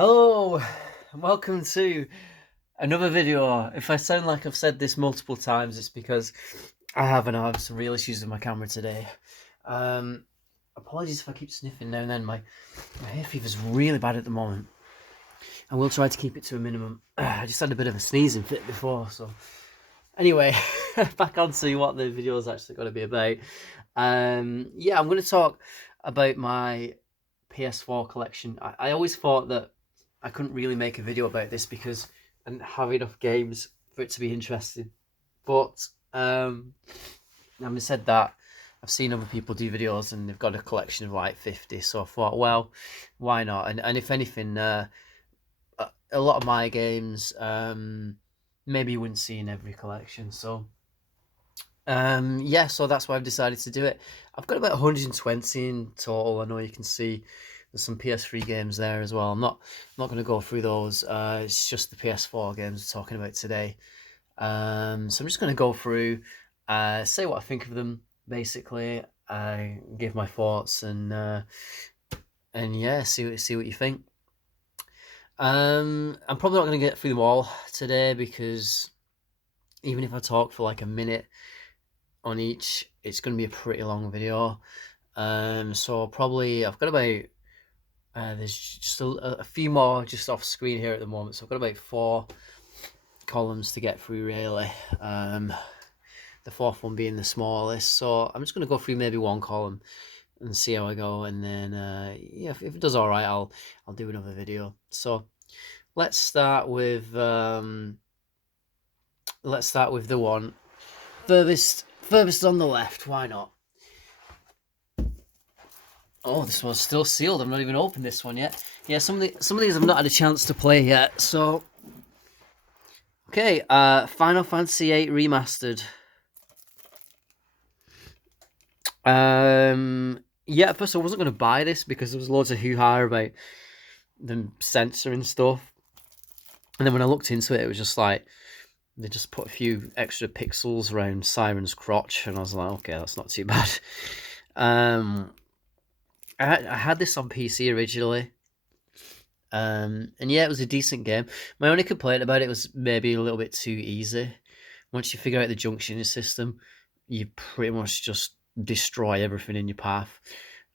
Hello, and welcome to another video. If I sound like I've said this multiple times, it's because I have some real issues with my camera today. Um, Apologies if I keep sniffing now and then. My hay fever's really bad at the moment. I will try to keep it to a minimum. I just had a bit of a sneezing fit before, so anyway, back on to what the video is actually going to be about. Yeah, I'm going to talk about my PS4 collection. I always thought that I couldn't really make a video about this because I didn't have enough games for it to be interesting. But having said that, I've seen other people do videos and they've got a collection of like 50. So I thought, well, why not? And if anything, a lot of my games maybe you wouldn't see in every collection. So yeah, so that's why I've decided to do it. I've got about 120 in total. I know you can see there's some PS3 games there as well. I'm not going to go through those. It's just the PS4 games we're talking about today. So I'm just going to go through, say what I think of them, basically. Give my thoughts and yeah, see what you think. I'm probably not going to get through them all today because even if I talk for like a minute on each, it's going to be a pretty long video. So probably I've got about there's just a few more just off screen here at the moment. So I've got about 4 columns to get through really. The fourth one being the smallest. So I'm just going to go through maybe one column and see how I go, and then yeah, if it does all right, I'll do another video. So let's start with the one furthest on the left. Why not? Oh, this one's still sealed. I've not even opened this one yet. Yeah, some of these I've not had a chance to play yet. So, okay, Final Fantasy VIII Remastered. Yeah, at first I wasn't going to buy this because there was loads of hoo-ha about them censoring stuff. And then when I looked into it, it was just like, they just put a few extra pixels around Siren's crotch. And I was like, okay, that's not too bad. I had this on PC originally. And yeah, it was a decent game. My only complaint about it was maybe a little bit too easy. Once you figure out the junctioning system, you pretty much just destroy everything in your path.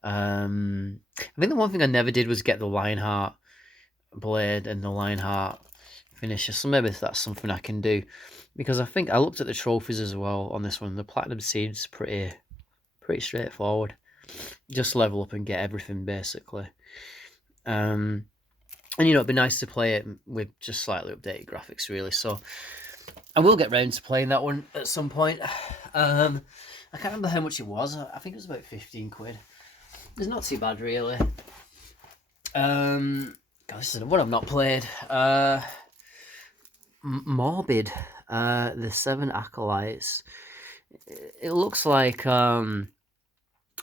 I think the one thing I never did was get the Lionheart blade and the Lionheart finisher. So maybe that's something I can do. Because I think I looked at the trophies as well on this one. The platinum seems pretty straightforward. Just level up and get everything basically. And it'd be nice to play it with just slightly updated graphics, really. So I will get round to playing that one at some point. I can't remember how much it was. I think it was about 15 quid. It's not too bad, really. God, this is what I've not played. Morbid, the 7 Acolytes. It looks like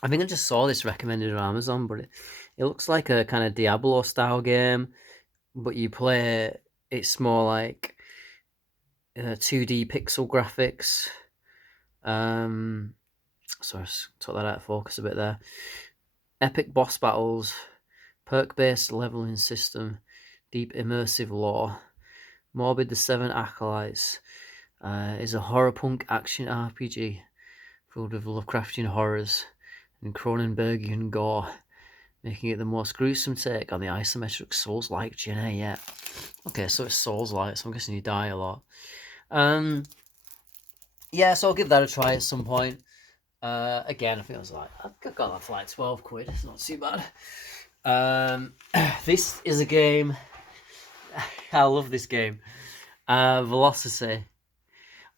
I think I just saw this recommended on Amazon, but it looks like a kind of Diablo style game, but you play, it's more like 2D pixel graphics. Sorry, took that out of focus a bit there. Epic boss battles, perk-based leveling system, deep immersive lore. Morbid the 7 Acolytes is a horror punk action RPG filled with Lovecraftian horrors and Cronenbergian gore, making it the most gruesome take on the isometric Souls-like genre yet. Okay, so it's Souls-like, so I'm guessing you die a lot. Yeah, so I'll give that a try at some point. Again, I think I was like, I got that for like 12 quid. It's not too bad. This is a game. I love this game. Velocity.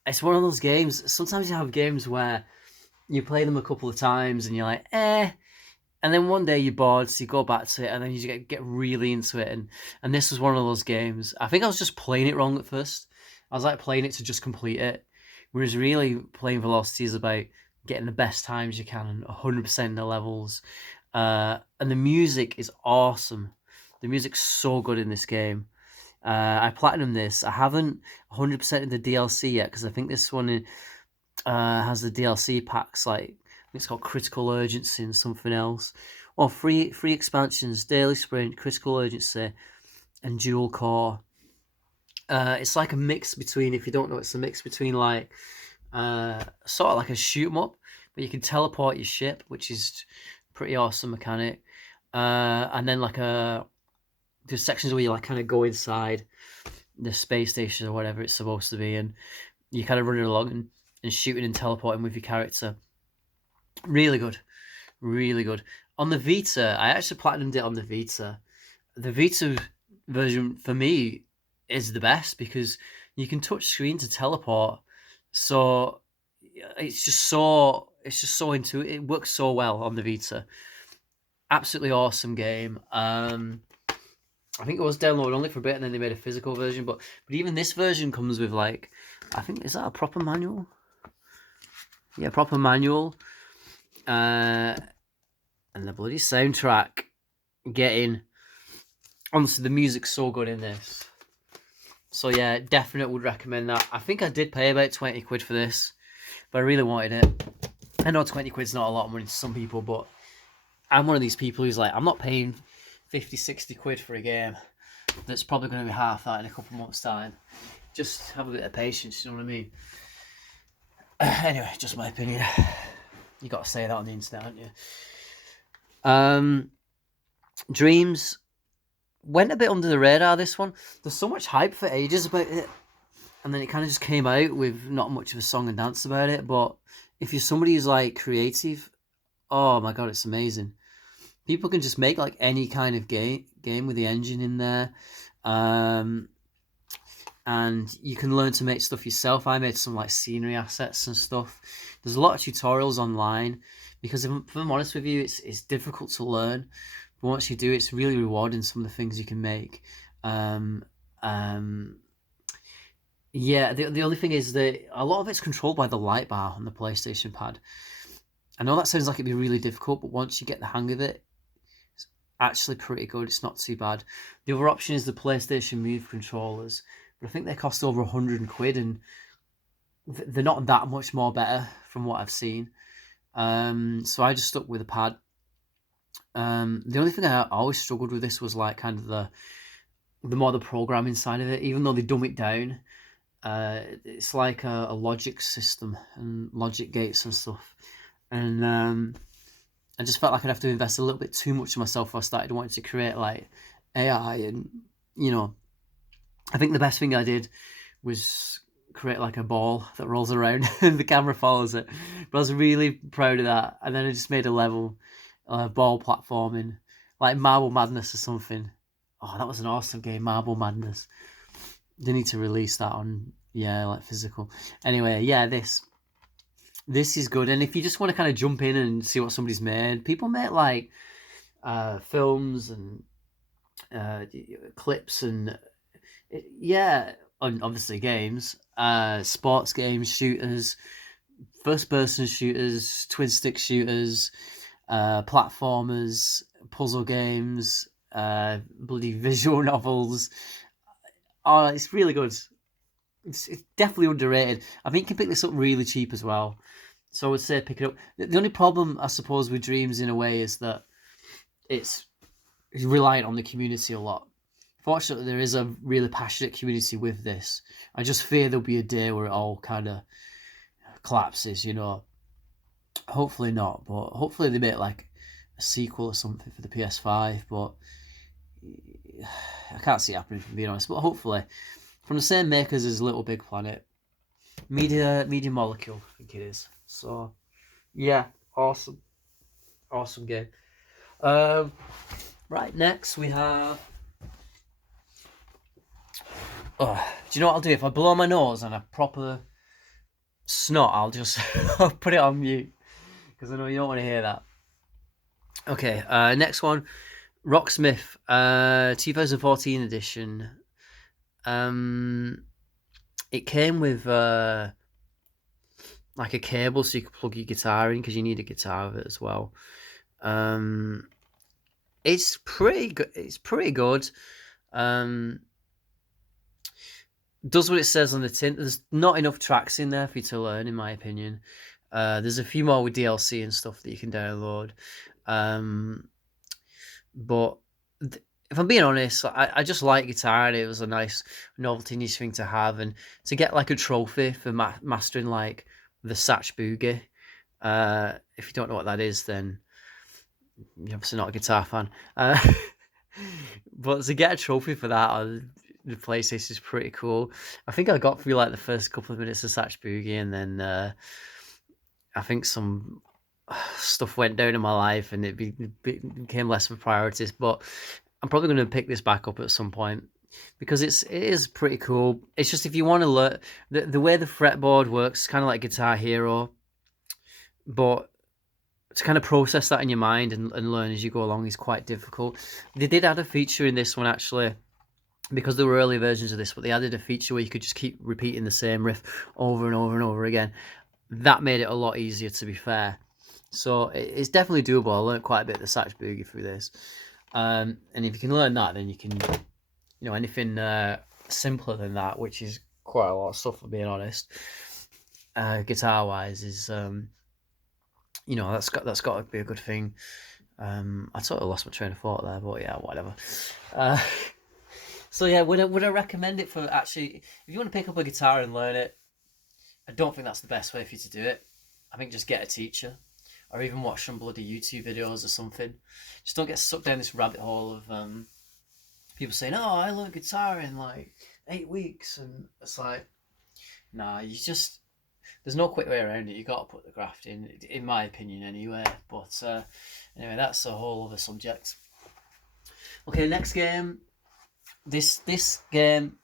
It's one of those games. Sometimes you have games where you play them a couple of times and you're like, eh. And then one day you're bored, so you go back to it, and then you get really into it. And this was one of those games. I think I was just playing it wrong at first. I was like playing it to just complete it. Whereas really playing Velocity is about getting the best times you can and 100% in the levels. And the music is awesome. The music's so good in this game. I platinum this. I haven't 100% in the DLC yet because I think this one has the DLC packs. Like, I think it's called Critical Urgency and something else. Or free expansions, Daily Sprint, Critical Urgency, and dual core. It's like a mix between, if you don't know, it's a mix between like sort of like a shoot 'em up, but you can teleport your ship, which is pretty awesome mechanic. And then like there's sections where you like kind of go inside the space station or whatever it's supposed to be, and you kind of running along and shooting and teleporting with your character. Really good, really good. On the Vita, I actually platinumed it on the Vita. The Vita version for me is the best because you can touch screen to teleport. So it's just so intuitive. It works so well on the Vita. Absolutely awesome game. I think it was downloaded only for a bit, and then they made a physical version. But even this version comes with like, I think, is that a proper manual? Yeah, proper manual. And the bloody soundtrack. Honestly, the music's so good in this. So yeah, definitely would recommend that. I think I did pay about 20 quid for this, but I really wanted it. I know 20 quid's not a lot of money to some people, but I'm one of these people who's like, I'm not paying 50, 60 quid for a game that's probably going to be half that in a couple of months' time. Just have a bit of patience, you know what I mean? Anyway, just my opinion. You got to say that on the internet, haven't you? Dreams went a bit under the radar, this one. There's so much hype for ages about it, and then it kind of just came out with not much of a song and dance about it. But if you're somebody who's like creative, oh my god, it's amazing. People can just make like any kind of game with the engine in there, and you can learn to make stuff yourself. I made some like scenery assets and stuff. There's a lot of tutorials online because if I'm honest with you, it's difficult to learn. But once you do, it's really rewarding, some of the things you can make. Yeah, the only thing is that a lot of it's controlled by the light bar on the PlayStation pad. I know that sounds like it'd be really difficult, but once you get the hang of it, it's actually pretty good. It's not too bad. The other option is the PlayStation Move controllers, but I think they cost over 100 quid, and they're not that much more better from what I've seen. So I just stuck with the pad. The only thing I always struggled with this was like kind of the more the programming side of it. Even though they dumb it down, it's like a logic system and logic gates and stuff. And I just felt like I'd have to invest a little bit too much in myself if I started wanting to create like AI. And I think the best thing I did was create like a ball that rolls around and the camera follows it. But I was really proud of that. And then I just made a level ball platforming, like Marble Madness or something. Oh, that was an awesome game, Marble Madness. They need to release that on, like physical. Anyway, yeah, this is good. And if you just want to kind of jump in and see what somebody's made, people make like films and clips and and obviously games, sports games, shooters, first-person shooters, twin-stick shooters, platformers, puzzle games, bloody visual novels. Oh, it's really good. It's definitely underrated. I think you can pick this up really cheap as well. So I would say pick it up. The only problem, I suppose, with Dreams in a way is that it's reliant on the community a lot. Fortunately, there is a really passionate community with this. I just fear there'll be a day where it all kind of collapses, Hopefully not, but hopefully they make like a sequel or something for the PS5, but I can't see it happening, to be honest. But hopefully, from the same makers as Little Big Planet, Media Molecule, I think it is. So, yeah, awesome game. Right, next we have. Oh, do you know what I'll do? If I blow my nose and a proper snot, I'll just I'll put it on mute because I know you don't want to hear that. Okay, next one, Rocksmith, 2014 edition. It came with like a cable so you could plug your guitar in because you need a guitar with it as well. It's pretty good. It's pretty good. Does what it says on the tin. There's not enough tracks in there for you to learn, in my opinion. There's a few more with DLC and stuff that you can download. But if I'm being honest, I just like guitar, and it was a nice novelty niche thing to have, and to get like a trophy for mastering like the Satch Boogie. If you don't know what that is, then you're obviously not a guitar fan. But to get a trophy for that on the PlayStation is pretty cool. I think I got through like the first couple of minutes of Satch Boogie, and then I think some stuff went down in my life, and it became less of a priority. But I'm probably going to pick this back up at some point because it is pretty cool. It's just if you want to learn the way the fretboard works, kind of like Guitar Hero, but to kind of process that in your mind and learn as you go along is quite difficult. They did add a feature in this one actually, because there were early versions of this, but they added a feature where you could just keep repeating the same riff over and over and over again. That made it a lot easier, to be fair. So it's definitely doable. I learned quite a bit of the Satch Boogie through this. And if you can learn that, then you can, anything simpler than that, which is quite a lot of stuff, for being honest, guitar-wise, is... that's got to be a good thing. I sort of lost my train of thought there, but yeah, whatever. So yeah, would I recommend it for actually? If you want to pick up a guitar and learn it, I don't think that's the best way for you to do it. I think just get a teacher, or even watch some bloody YouTube videos or something. Just don't get sucked down this rabbit hole of people saying, "Oh, I learned guitar in like 8 weeks," and it's like, nah, there's no quick way around it. You got to put the graft in my opinion, anyway. But anyway, that's a whole other subject. Okay, next game. This game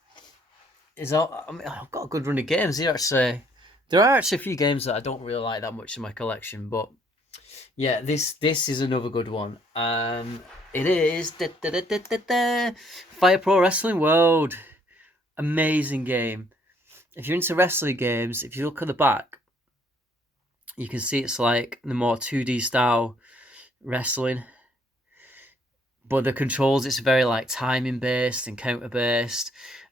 is all. I mean, I've got a good run of games here. Actually, there are actually a few games that I don't really like that much in my collection, but yeah, this is another good one. It is Fire Pro Wrestling World. Amazing game. If you're into wrestling games, if you look at the back, you can see it's like the more 2D style wrestling. But the controls, it's very like timing based and counter based.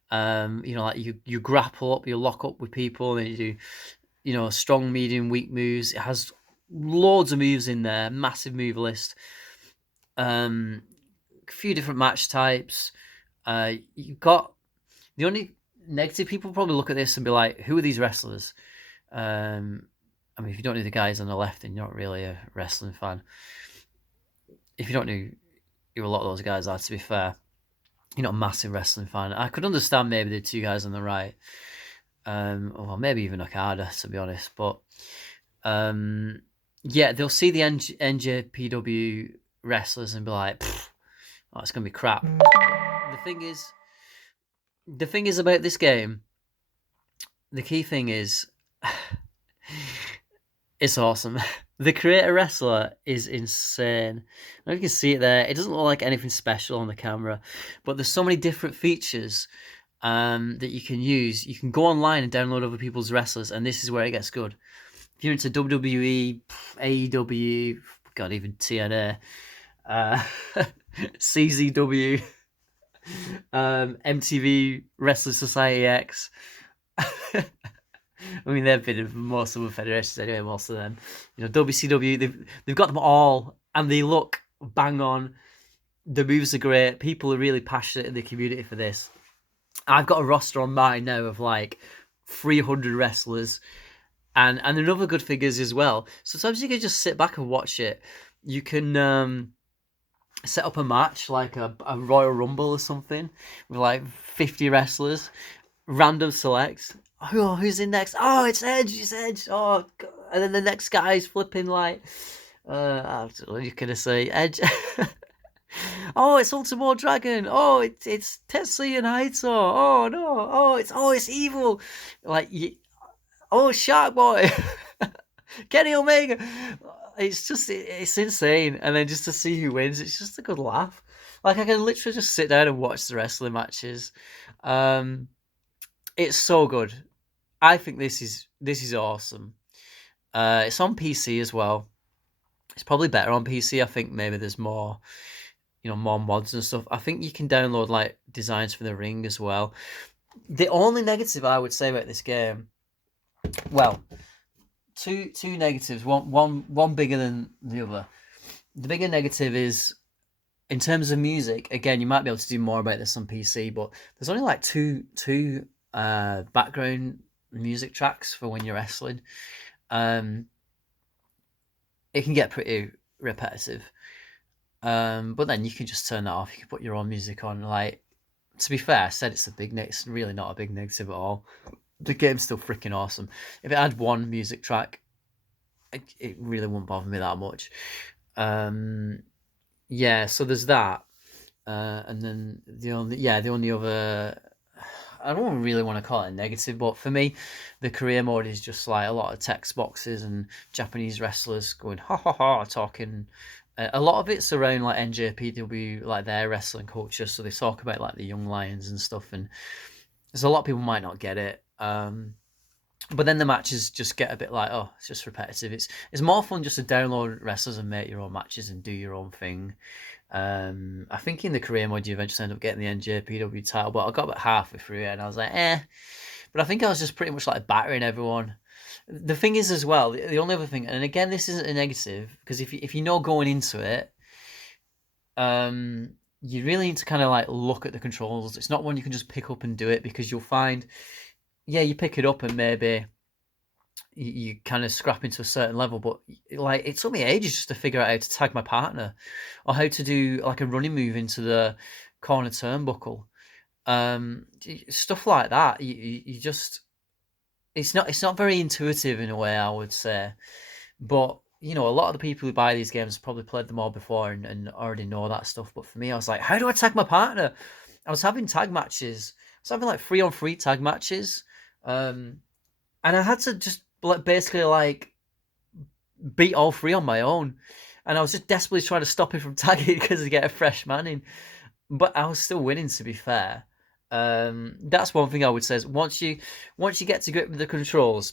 Like you grapple up, you lock up with people, and you do, strong, medium, weak moves. It has loads of moves in there, massive move list. A few different match types. You've got the only negative, people probably look at this and be like, who are these wrestlers? I mean, if you don't know the guys on the left, then you're not really a wrestling fan. If you don't know who a lot of those guys are, to be fair, you're not a massive wrestling fan. I could understand maybe the two guys on the right, or maybe even Okada, to be honest. But yeah, they'll see the NJPW wrestlers and be like, "Oh, it's gonna be crap." The thing is about this game. The key thing is, it's awesome. The creator wrestler is insane. I know you can see it there. It doesn't look like anything special on the camera, but there's so many different features that you can use. You can go online and download other people's wrestlers, and this is where it gets good. If you're into WWE, AEW, God, even TNA, CZW, MTV Wrestling Society X. I mean, they've been in most of the federations anyway, most of them. WCW, they've got them all, and they look bang on. The moves are great. People are really passionate in the community for this. I've got a roster on mine now of like 300 wrestlers, and another good figures as well. Sometimes you can just sit back and watch it. You can set up a match, like a Royal Rumble or something, with like 50 wrestlers, random select. Oh, who's in next? Oh, it's Edge. Oh, God. And then the next guy's flipping like, I don't know what you're gonna say, Edge. Oh, it's Ultimo Dragon. Oh, it's Tetsuya Naito. Oh no. It's evil. Like, Shark Boy, Kenny Omega. It's insane. And then just to see who wins, it's just a good laugh. Like, I can literally just sit down and watch the wrestling matches. It's so good. I think this is awesome. It's on PC as well. It's probably better on PC. I think maybe there's more, more mods and stuff. I think you can download like designs for the ring as well. The only negative I would say about this game, well, two negatives. One bigger than the other. The bigger negative is in terms of music, again, you might be able to do more about this on PC, but there's only like two background music tracks for when you're wrestling. Um, it can get pretty repetitive. But then you can just turn that off. You can put your own music on. Like, to be fair, I said it's a big it's really not a big negative at all. The game's still freaking awesome. If it had one music track, it really wouldn't bother me that much. Yeah, so there's that. And then the only other, I don't really want to call it a negative, but for me, the career mode is just like a lot of text boxes and Japanese wrestlers going ha ha ha, talking. A lot of it's around like NJPW, like their wrestling culture. So they talk about like the young lions and stuff, and there's a lot of people might not get it. But then the matches just get a bit like, oh, it's just repetitive. It's more fun just to download wrestlers and make your own matches and do your own thing. I think in the career mode you eventually end up getting the NJPW title, but I got about halfway through it and I was like, eh. But I think I was just pretty much like battering everyone. The thing is as well, the only other thing, and again this isn't a negative, because if you know going into it, you really need to kind of like look at the controls. It's not one you can just pick up and do it, because you'll find, yeah, you pick it up and maybe you kind of scrap into a certain level, but like it took me ages just to figure out how to tag my partner or how to do like a running move into the corner turnbuckle. Stuff like that. You just, it's not very intuitive in a way, I would say. But you know, a lot of the people who buy these games probably played them all before and already know that stuff. But for me, I was like, how do I tag my partner? I was having tag matches. I was having like 3-on-3 tag matches. And I had to just basically like beat all three on my own. And I was just desperately trying to stop him from tagging because to get a fresh man in. But I was still winning, to be fair. That's one thing I would say is once you get to grip with the controls,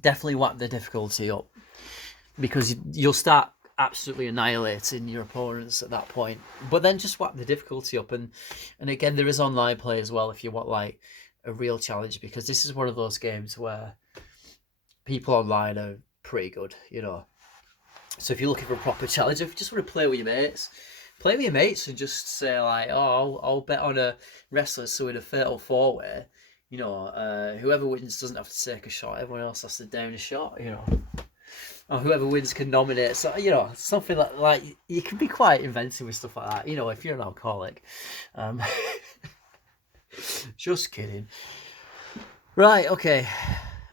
definitely whack the difficulty up, because you'll start absolutely annihilating your opponents at that point. But then just whack the difficulty up, and again there is online play as well if you want like a real challenge, because this is one of those games where people online are pretty good, you know. So if you're looking for a proper challenge, if you just want to play with your mates, and just say like, oh, I'll bet on a wrestler, so in a fatal four way, you know, whoever wins doesn't have to take a shot, everyone else has to down a shot, you know. Or whoever wins can nominate, so you know, something like you can be quite inventive with stuff like that, you know, if you're an alcoholic. Just kidding. Right, okay.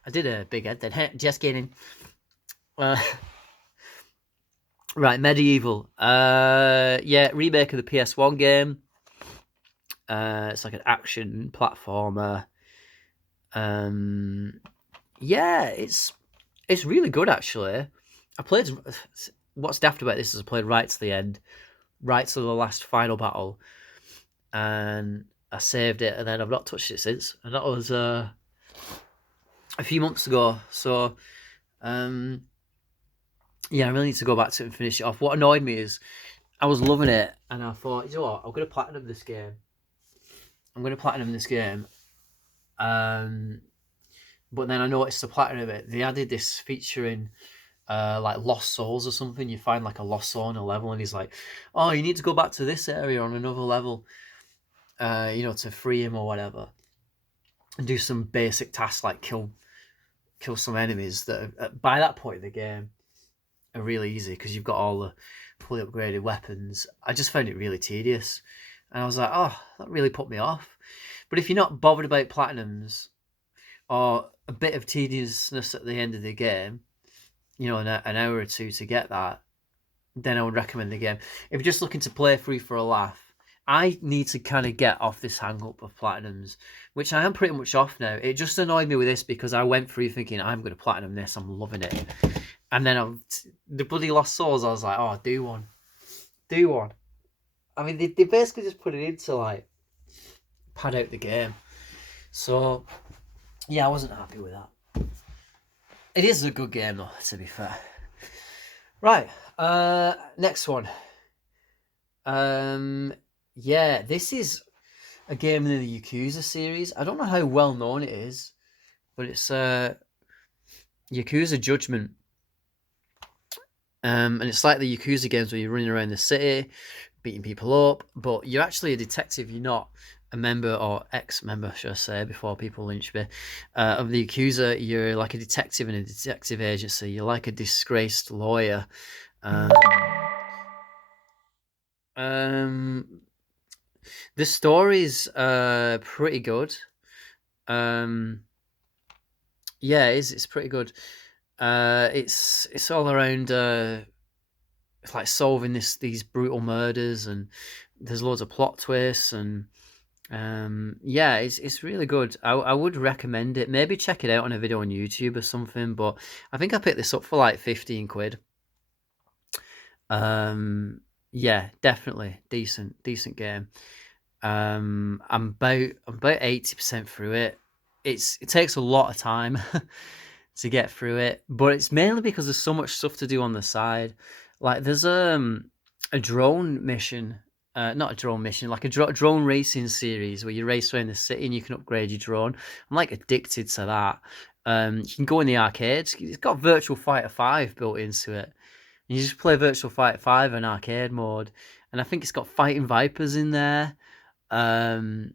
I did a big head then. Just kidding. Right, Medieval. Yeah, remake of the PS1 game. It's like an action platformer. Yeah, it's really good actually. I played. What's daft about this is I played right to the end, right to the last final battle, and I saved it, and then I've not touched it since. And that was a few months ago. So, yeah, I really need to go back to it and finish it off. What annoyed me is I was loving it, and I thought, you know what, I'm going to platinum this game. But then I noticed to platinum it, they added this feature in like Lost Souls or something. You find like a lost soul on a level, and he's like, oh, you need to go back to this area on another level, you know, to free him or whatever, and do some basic tasks like kill some enemies that are, by that point in the game are really easy because you've got all the fully upgraded weapons. I just found it really tedious, and I was like, oh, that really put me off. But if you're not bothered about platinums or a bit of tediousness at the end of the game, you know, an hour or two to get that, then I would recommend the game. If you're just looking to play free for a laugh, I need to kind of get off this hang-up of platinums, which I am pretty much off now. It just annoyed me with this because I went through thinking, I'm going to platinum this, I'm loving it. And then the bloody Lost Souls, I was like, oh, do one. I mean, they basically just put it in to, like, pad out the game. So, yeah, I wasn't happy with that. It is a good game, though, to be fair. Right, next one. Yeah, this is a game in the Yakuza series. I don't know how well known it is, but it's Yakuza Judgement. And it's like the Yakuza games where you're running around the city, beating people up, but you're actually a detective. You're not a member or ex-member, should I say, before people lynch me, of the Yakuza. You're like a detective in a detective agency. You're like a disgraced lawyer. Um, um, the story's pretty good. Yeah, it's pretty good. It's all around it's like solving these brutal murders, and there's loads of plot twists, and yeah, it's really good. I would recommend it. Maybe check it out on a video on YouTube or something. But I think I picked this up for like 15 quid. Yeah, definitely decent game. I'm about 80% through it. It takes a lot of time to get through it, but it's mainly because there's so much stuff to do on the side. Like there's a drone mission, not a drone mission, like a drone racing series where you race around the city and you can upgrade your drone. I'm like addicted to that. You can go in the arcades. It's got Virtual Fighter 5 built into it. You just play Virtual Fighter 5 in arcade mode, and I think it's got Fighting Vipers in there. Um,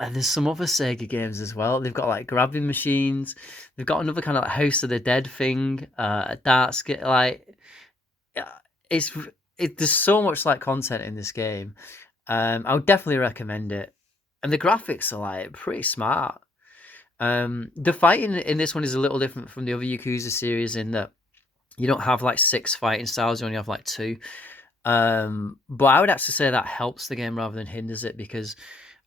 and there's some other Sega games as well. They've got like grabbing machines. They've got another kind of like House of the Dead thing, a darts like yeah, it's there's so much like content in this game. I would definitely recommend it. And the graphics are like pretty smart. The fighting in this one is a little different from the other Yakuza series in that you don't have like 6 fighting styles, you only have like 2. But I would actually say that helps the game rather than hinders it, because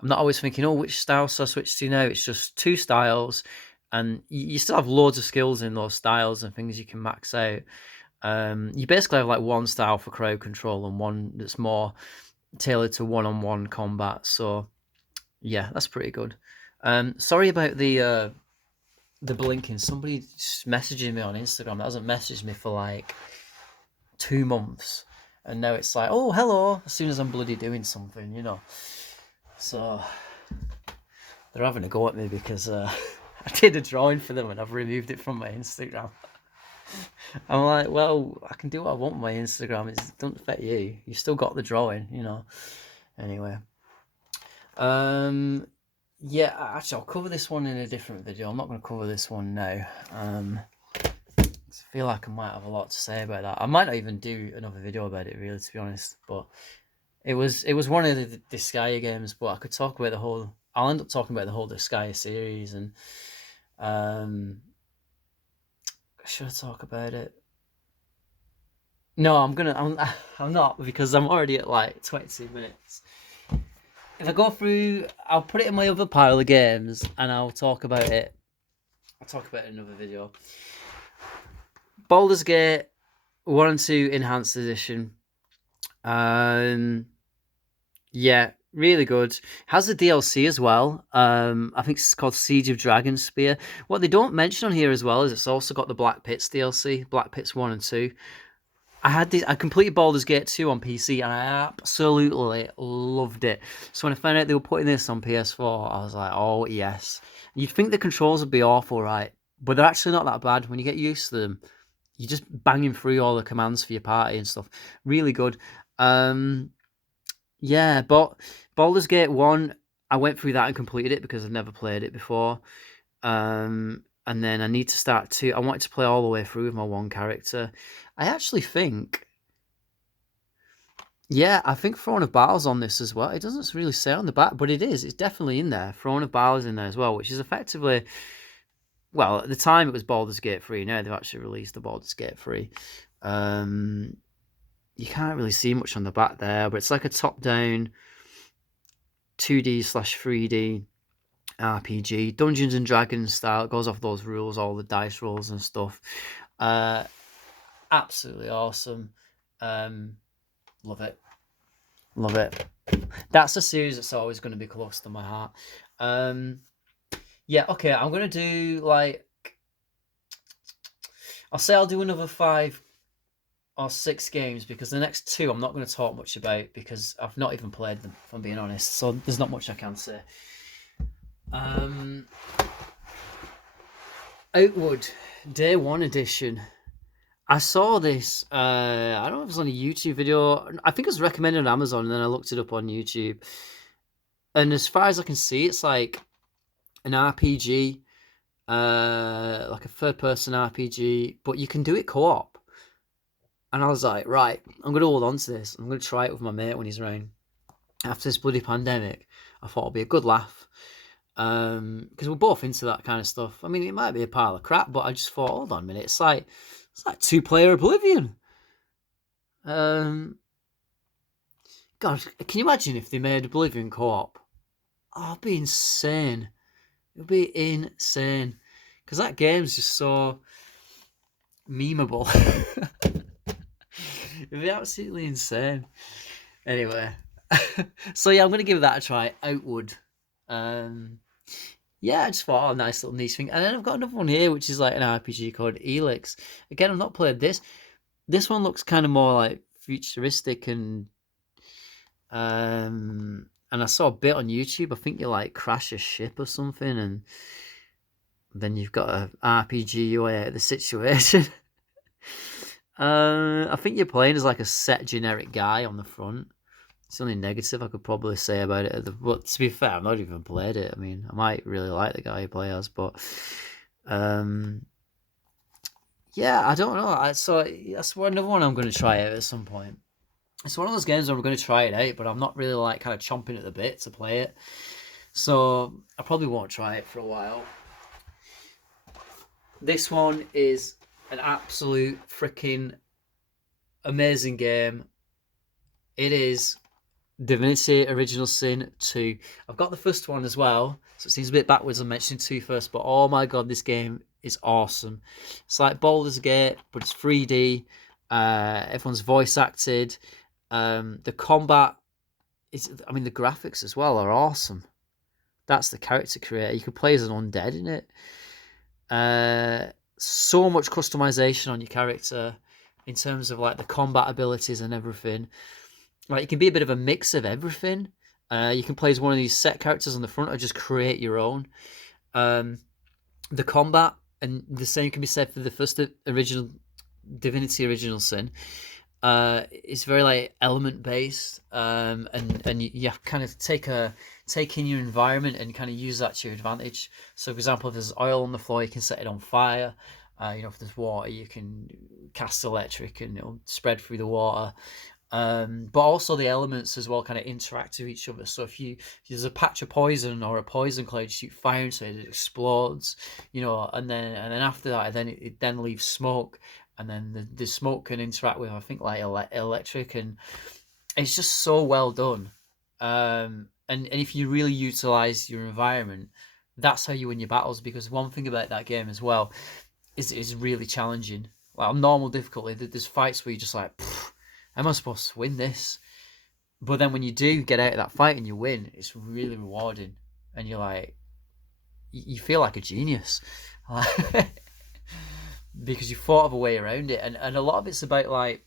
I'm not always thinking, oh, which style should I switch to now? It's just 2 styles, and you still have loads of skills in those styles and things you can max out. You basically have like one style for crowd control and one that's more tailored to one-on-one combat. So yeah, that's pretty good. Sorry about the blinking. Somebody just messaging me on Instagram that hasn't messaged me for like 2 months, and now it's like, oh, hello, as soon as I'm bloody doing something, you know. So they're having a go at me because I did a drawing for them and I've removed it from my Instagram. I'm like, well, I can do what I want with my Instagram. It doesn't affect you. You still got the drawing, you know. Anyway, yeah, actually, I'll cover this one in a different video. I'm not going to cover this one now. I feel like I might have a lot to say about that. I might not even do another video about it, really, to be honest. But it was one of the Disgaea games, but I could talk about the whole. I'll end up talking about the whole Disgaea series, and should I talk about it? No, I'm not, because I'm already at like 22 minutes. If I go through, I'll put it in my other pile of games, and I'll talk about it. I'll talk about it in another video. Baldur's Gate 1 and 2 Enhanced Edition. Yeah, really good. Has the DLC as well. I think it's called Siege of Dragonspear. What they don't mention on here as well is it's also got the Black Pits DLC, Black Pits 1 and 2. I completed Baldur's Gate 2 on PC and I absolutely loved it. So when I found out they were putting this on PS4, I was like, oh yes. You'd think the controls would be awful, right? But they're actually not that bad. When you get used to them, you're just banging through all the commands for your party and stuff. Really good. Yeah, but Baldur's Gate 1, I went through that and completed it because I've never played it before. And then I need to start 2. I wanted to play all the way through with my one character. I actually think, yeah, I think Throne of Battle's on this as well. It doesn't really say on the back, but it is. It's definitely in there. Throne of Battle's in there as well, which is effectively, well, at the time it was Baldur's Gate 3. Now they've actually released the Baldur's Gate 3. You can't really see much on the back there, but it's like a top-down 2D/3D RPG, Dungeons and Dragons style. It goes off those rules, all the dice rolls and stuff. Absolutely awesome. Love it. Love it. That's a series that's always going to be close to my heart. Yeah, okay, I'm going to do like, I'll say I'll do another 5 or 6 games, because the next 2 I'm not going to talk much about because I've not even played them, if I'm being honest. So there's not much I can say. Outward Day 1 edition. I saw this. I don't know if it was on a YouTube video. I think it was recommended on Amazon, and then I looked it up on YouTube. And as far as I can see, it's like an RPG, like a third-person RPG, but you can do it co-op. And I was like, right, I'm gonna hold on to this. I'm gonna try it with my mate when he's around. After this bloody pandemic, I thought it'd be a good laugh. Because we're both into that kind of stuff. I mean, it might be a pile of crap, but I just thought, hold on a minute, it's like two-player Oblivion. God, can you imagine if they made Oblivion co-op? Oh, it'd be insane. It would be insane. Because that game's just so memeable. It'd be absolutely insane. Anyway. So yeah, I'm going to give that a try. Outward. Yeah, I just thought, oh, nice little niche thing. And then I've got another one here, which is like an RPG called Elix. Again, I've not played this. This one looks kind of more like futuristic and I saw a bit on YouTube. I think you like crash a ship or something, and then you've got to RPG your way out of the situation. I think you're playing as like a set generic guy on the front. It's the only negative I could probably say about it. But to be fair, I've not even played it. I mean, I might really like the guy you play as, but yeah, I don't know. So that's another one I'm going to try out at some point. It's one of those games where I'm going to try it out, but I'm not really like kind of chomping at the bit to play it. So I probably won't try it for a while. This one is an absolute freaking amazing game. It is Divinity Original Sin 2. I've got the first one as well, so it seems a bit backwards. I'm mentioning 2 first, but oh my god, this game is awesome. It's like Baldur's Gate, but it's 3D. Everyone's voice acted. The combat is, I mean, the graphics as well are awesome. That's the character creator. You can play as an undead in it. So much customization on your character in terms of like the combat abilities and everything. Like, you can be a bit of a mix of everything. You can play as one of these set characters on the front or just create your own. The combat, and the same can be said for the first original Divinity Original Sin. It's very like element based, and you kind of take in your environment and kind of use that to your advantage. So, for example, if there's oil on the floor, you can set it on fire. If there's water, you can cast electric and it'll spread through the water. But also the elements as well kind of interact with each other. So if there's a patch of poison or a poison cloud, you shoot fire into it, it explodes, and then after that, it then leaves smoke, and then the smoke can interact with, I think, like electric, and it's just so well done. And if you really utilize your environment, that's how you win your battles. Because one thing about that game as well is really challenging. Like, on normal difficulty, there's fights where you're just like, am I supposed to win this? But then when you do get out of that fight and you win, it's really rewarding, and you're like, you feel like a genius. Because you thought of a way around it, and a lot of it's about, like,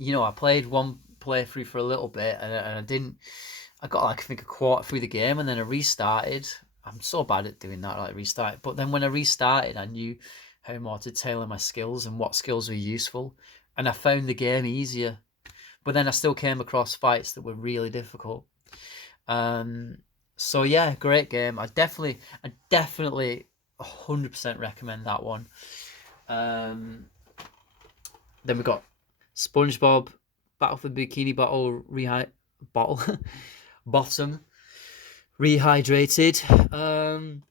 I played one playthrough for a little bit, and I got like, I think, a quarter through the game, and then I restarted. I'm so bad at doing that, like restart. But then when I restarted, I knew how more to tailor my skills and what skills were useful, and I found the game easier. But then I still came across fights that were really difficult. So yeah, great game. I definitely 100% recommend that one. Then we got SpongeBob Battle for Bikini Bottom Rehydrated.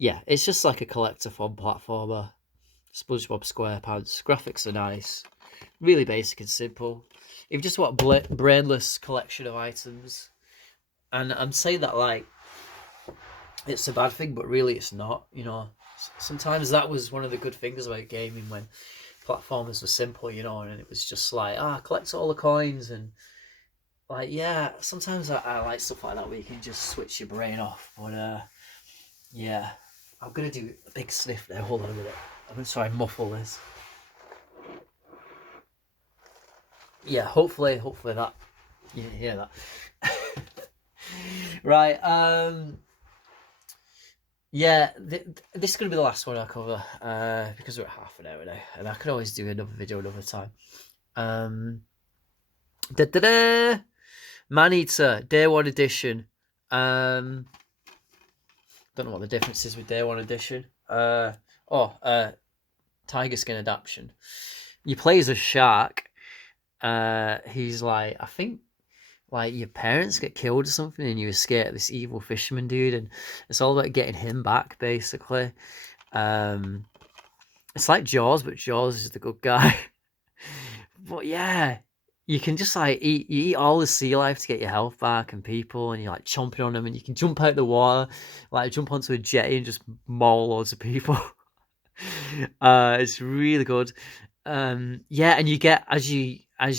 Yeah, it's just like a collector fun platformer. SpongeBob SquarePants. Graphics are nice. Really basic and simple. If you just want a brainless collection of items, and I'm saying that like it's a bad thing, but really it's not. Sometimes that was one of the good things about gaming, when platformers were simple, and it was just like, collect all the coins, and like, yeah, sometimes I like stuff like that where you can just switch your brain off. But yeah, I'm gonna do a big sniff now. Hold on a minute. I'm gonna try and muffle this. Yeah, hopefully that you didn't hear that. Right. Yeah, this is going to be the last one I cover because we're at half an hour now, and I could always do another video another time. Um, da-da-da! Man Eater Day One Edition. Um, don't know what the difference is with Day One Edition. Oh, Tiger Skin adaptation. You play as a shark. He's like, I think like your parents get killed or something, and you escape this evil fisherman dude, and it's all about getting him back basically. Um, it's like Jaws, but Jaws is the good guy. But yeah, you can just like eat all the sea life to get your health back and people, and you're like chomping on them, and you can jump out the water, like jump onto a jetty and just maul loads of people. It's really good. Yeah, and you get as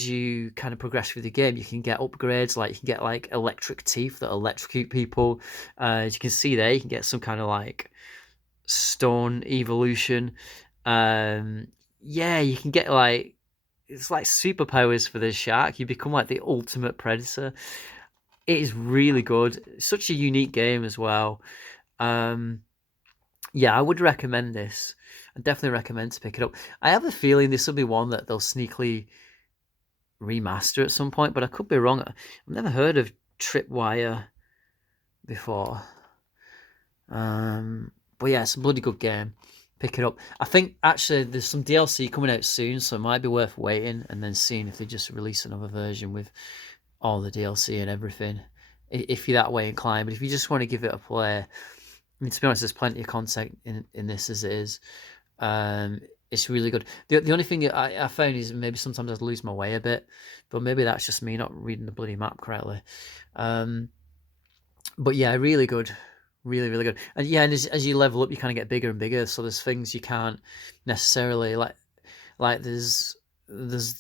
you kind of progress through the game, you can get upgrades. Like you can get like electric teeth that electrocute people. As you can see there, you can get some kind of like stone evolution. Um, yeah, you can get like it's like superpowers for the shark. You become like the ultimate predator. It is really good. Such a unique game as well. Um, yeah, I would recommend this. I definitely recommend to pick it up. I have a feeling this will be one that they'll sneakily remaster at some point, but I could be wrong. I've never heard of Tripwire before. But yeah, it's a bloody good game. Pick it up. I think actually there's some DLC coming out soon, so it might be worth waiting and then seeing if they just release another version with all the DLC and everything. If you're that way inclined, but if you just want to give it a play, I mean, to be honest, there's plenty of content in this as it is. Um, it's really good. The only thing I found is maybe sometimes I lose my way a bit, but maybe that's just me not reading the bloody map correctly. Um, but yeah, really good, really really good. And yeah, and as you level up, you kind of get bigger and bigger. So there's things you can't necessarily like there's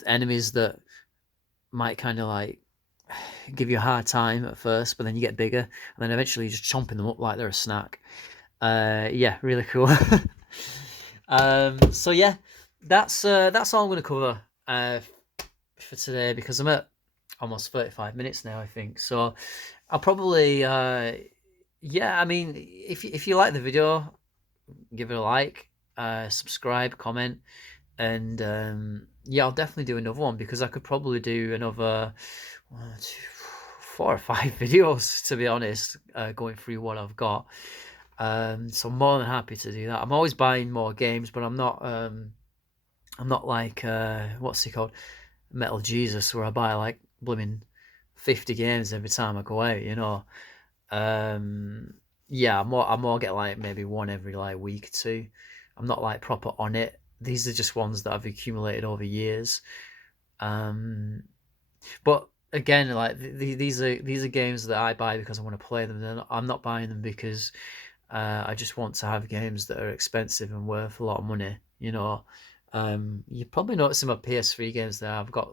enemies that might kind of like give you a hard time at first, but then you get bigger, and then eventually you're just chomping them up like they're a snack. Yeah, really cool. So yeah, that's all I'm gonna cover for today because I'm at almost 35 minutes now, I think. So I'll probably yeah, I mean, if you like the video, give it a like, subscribe, comment, and yeah, I'll definitely do another one because I could probably do another 4 or 5 videos to be honest, going through what I've got. So I'm more than happy to do that. I'm always buying more games, but I'm not like what's he called, Metal Jesus, where I buy like blooming 50 games every time I go out. Um, yeah, I'm more get like maybe one every like week or two. I'm not like proper on it. These are just ones that I've accumulated over years. Um, but again, like these are games that I buy because I want to play them. I'm not buying them because I just want to have games that are expensive and worth a lot of money. You probably noticed in my PS3 games there I've got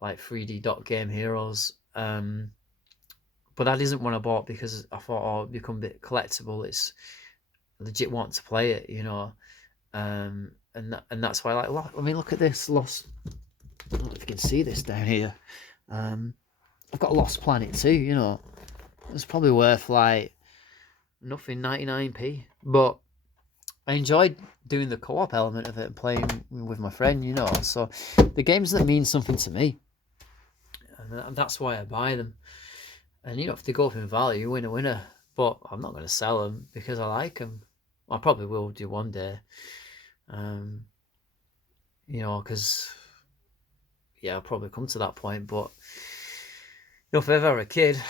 like 3D Dot Game Heroes. But that isn't one I bought because I thought, oh, it'd become a bit collectible. It's legit want to play it. And that's why I like. I mean, look at this Lost. I don't know if you can see this down here. Um, I've got Lost Planet too. It's probably worth like nothing, 99p. But I enjoyed doing the co-op element of it and playing with my friend. So the games that mean something to me, and that's why I buy them. And if they go up in value, winner winner. But I'm not going to sell them because I like them. I probably will do one day. Um, because yeah, I'll probably come to that point. But if I ever have a kid,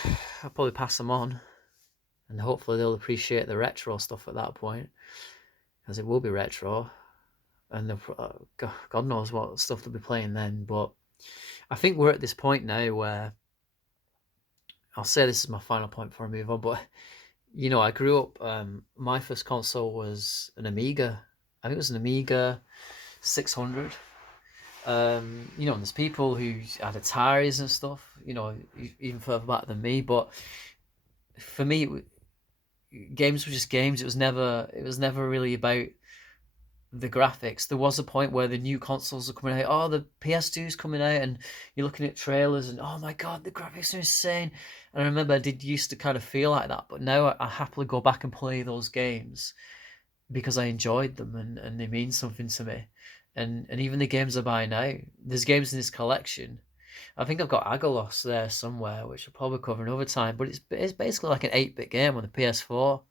I'll probably pass them on, and hopefully they'll appreciate the retro stuff at that point, because it will be retro, and God knows what stuff they'll be playing then. But I think we're at this point now where I'll say this is my final point before I move on, but I grew up. My first console was an Amiga. I think it was an Amiga 600. And there's people who had Ataris and stuff. Even further back than me. But for me, games were just games. It was never really about the graphics. There was a point where the new consoles are coming out. Oh, the PS2's coming out, and you're looking at trailers, and oh my god, the graphics are insane. And I remember I did used to kind of feel like that, but now I happily go back and play those games because I enjoyed them and they mean something to me. And even the games I buy now, there's games in this collection. I think I've got Agalos there somewhere, which I'll probably cover another time. But it's basically like an 8-bit game on the PS4,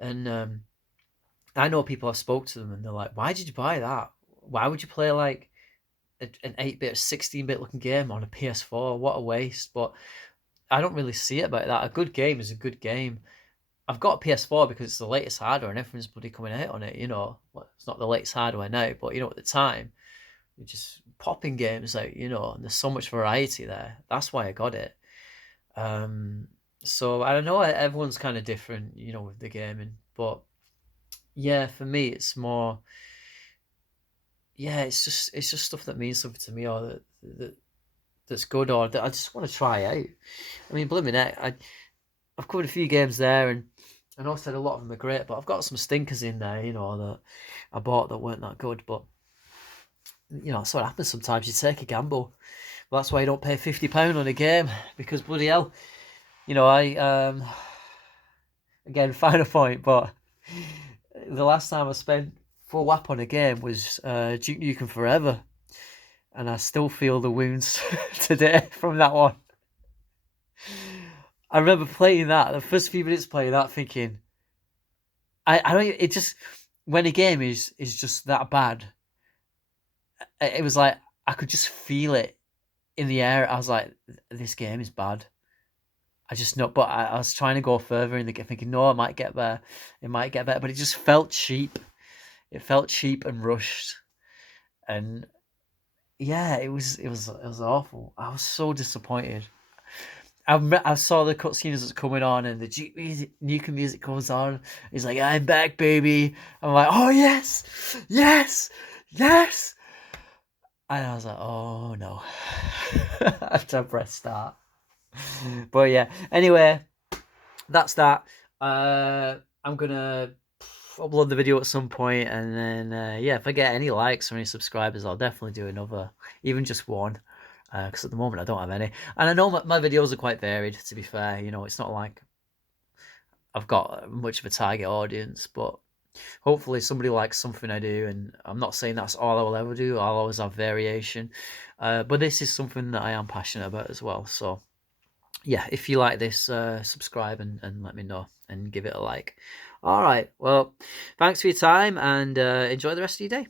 and I know people have spoke to them and they're like, "Why did you buy that? Why would you play like an 8-bit, 16-bit looking game on a PS4? What a waste!" But I don't really see it about that. A good game is a good game. I've got a PS4 because it's the latest hardware and everything's bloody coming out on it. Well, it's not the latest hardware now, but at the time, you're just popping games out. And there's so much variety there. That's why I got it. So I don't know. Everyone's kind of different, with the gaming, but yeah, for me, it's more. Yeah, it's just stuff that means something to me, or that's good, or that I just want to try out. I mean, blimey, I've covered a few games there, and I know I said a lot of them are great, but I've got some stinkers in there, that I bought that weren't that good. But that's what happens sometimes. You take a gamble. Well, that's why you don't pay £50 on a game, because bloody hell, I again final point, but the last time I spent full whap on a game was Duke Nukem Forever, and I still feel the wounds today from that one. I remember playing that, the first few minutes playing that, thinking, I don't. It just when a game is just that bad, it was like I could just feel it in the air. I was like, this game is bad. I just know, but I was trying to go further in the game, thinking, no, it might get better. It might get better, but it just felt cheap. It felt cheap and rushed, and yeah, it was awful. I was so disappointed. I saw the cutscenes that's coming on, and the Nukem music comes on. He's like, "I'm back, baby." I'm like, "Oh yes, yes, yes!" And I was like, "Oh no!" After I press start. But yeah. Anyway, that's that. I'm gonna upload the video at some point, and then yeah, if I get any likes or any subscribers, I'll definitely do another, even just one. Because at the moment I don't have any, and I know my videos are quite varied. To be fair, it's not like I've got much of a target audience, but hopefully somebody likes something I do. And I'm not saying that's all I will ever do. I'll always have variation, but this is something that I am passionate about as well. So yeah, if you like this, subscribe and let me know and give it a like. All right, well, thanks for your time, and enjoy the rest of your day.